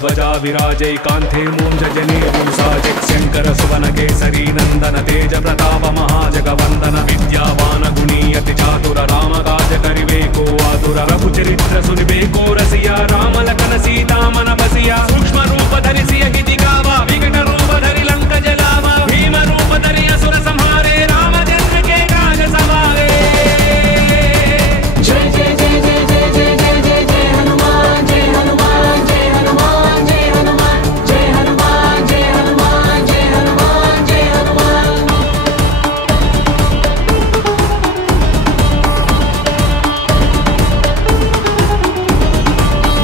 ध्वजा विराजै कांथे मूंजने साजे शंकर सुवन केसरी नंदन तेज प्रताप महाजगवंदन विद्यावान गुणीयति चातुर राम काज करिबेको आतुर रघु चरित्र सुनिबेको रसिया राम लखन सीता मन बसिया सूक्ष्म रूप धरि हिति गावा विकट रूप धरि लंक जलावा भीम रूप धरि असुर संहारे राम जन्म के काज सवारे। जय जय जय जय जय जय जय जय जय हनुमान जय हनुमान जय हनुमान जय हनुमान जय हनुमान जय हनुमान जय हनुमान जय हनुमान।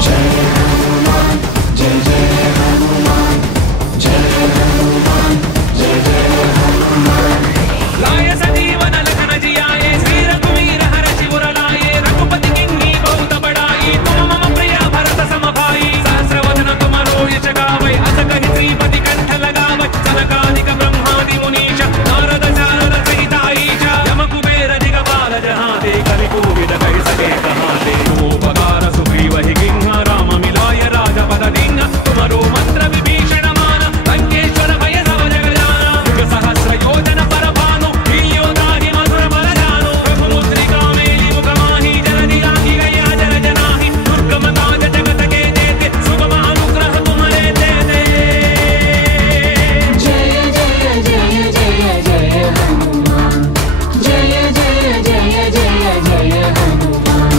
जय हनुमान जय जय हनुमान जय हनुमान जय जय हनुमान। लाय सजीवन लखन जियाए श्री रघुवीर हर शिवर लाए रघुपति किन्हीं बहुत बड़ाई तुम मम प्रिय भरत सम भाई सहस्र वदन तुम रोयच गावै अस कहि श्रीपति कंठ लगावै सनकादिक ब्रह्मादि मुनीश नारद शारद सहित ईश यम कुबेर दिगपाल जहाते कलि कोविद कहि सके कहाते उपकार सुग्रीवहि किन्हा राम मिलाय राजपद दीन्हा तुमरो मंत्र विभीषण मान लंकेश्वर भय सब जग जाना युग सहस्र योजन पर भानु लील्यो दाहि मधुर बल जानो प्रभु मुद्रिका मेलि मुख माहि जन दिलाहि गया जन जनाहि दुर्गम काज जगत के जेते सुगम अनुग्रह तुम्हारे देते। जय जय जय जय जय हनुमान जय जय जय जय जय हनुमान।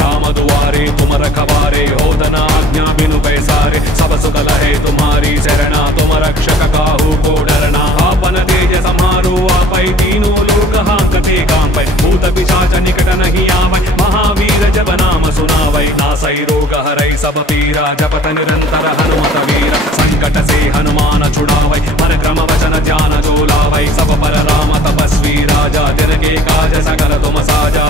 राम दुआरे तुम रखवारे होदना आज्ञा बिनु पैसारे सब सुगल है तुम्हारी शरणा तुम रक्षक काहू को डरना आपन तेज समारो आपै तीनों लोक हांकते कांपै भूत पिशाच निकट नहीं आवै महावीर जब नाम सुनावै नासै रोग हरै सब पीरा जपत निरंतर हनुमत वीर संकट से हनुमान छुड़ावै मन क्रम वचन ध्यान जो लावै सब पर राम तपस्वी राजा दिन के काज सकल तुम साजा